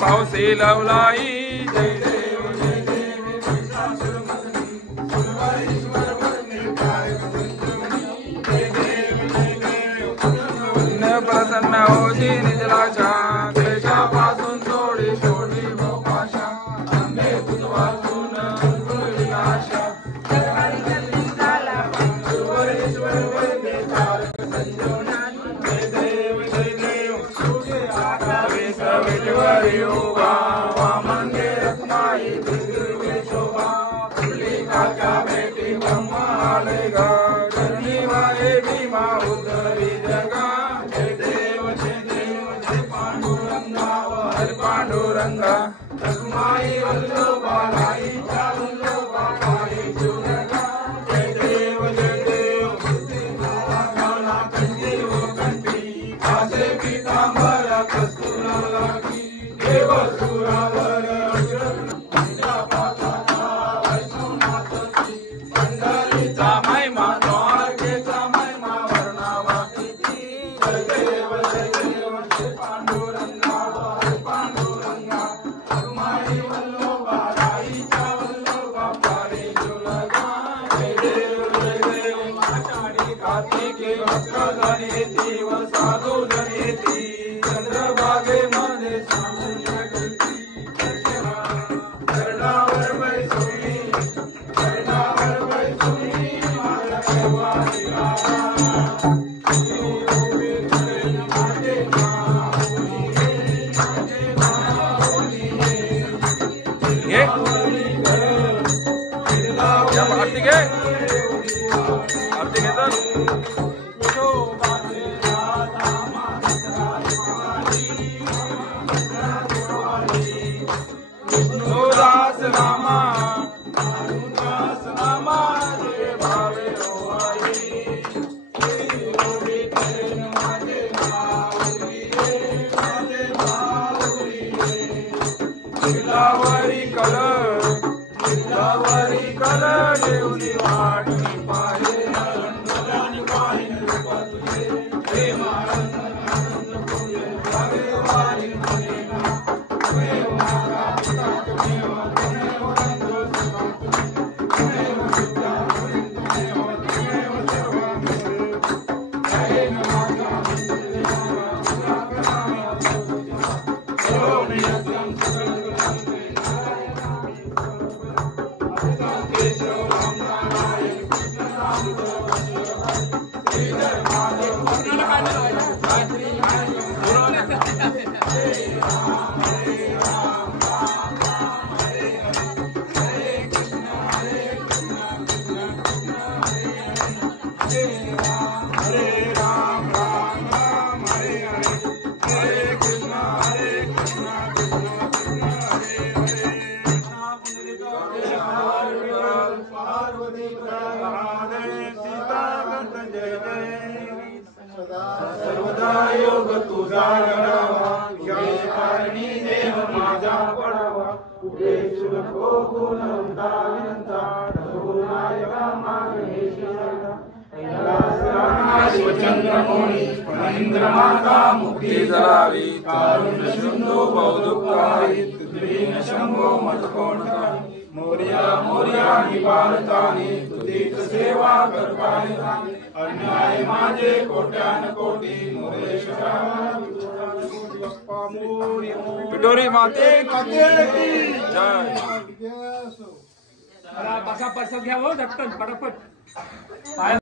पावसी लवलाई प्रसन्न होती निजलाच्या क्लेशापासून थोडी सोडली मोपाशा आंबे तुझवातून अंकुरली आशा झाला सुरेश्वर वैद्य तारक संजीवनानी जय देव तुझे आगावे सवितवरी उभा वामंगे रत्नाई दिग्विजय शोभा पुंडलिकाच्या भेटी ब्रह्मा आले गा धरणी वाहे भीमा उद्धरी जगा पांडुरंगा रखमाई वल्लभा लाई वल्लभा पाई जुलगा जय देव गाला कंठी वो कंठी आसे पीतांबर कस्तुरा लागी देव सुरावर पंजा पाता वैष्णवनाथी पंढरीचा महिमा द्वारकेचा महिमा वर्णावा किती जय देव पांडुरंगा साधू जनेती चंद्रभागे मध्ये चरणावर बैसुनी माझा देवाची आरती घे तर कलर देवनी वाटी पाहे माझा योग तुझा घडावा या कारणी देव माझा पडावा कुठे नको गुणवंता विनंता रघुनायका मागणेश्वरा चंद्रमोळी फणींद्र माता मुक्ती जळावी कारुण्य सिंधू बहुदुःखारी तुझीन शंभो मजकोणकारी मोर्या मोर्या निवारतानी तुझीच सेवा करतानी अन्याय माझे कोट्यान कोटी मोरेश्वरा पिठोरी माते की जय. बसा परसाद घ्या हो झटकन पटापट.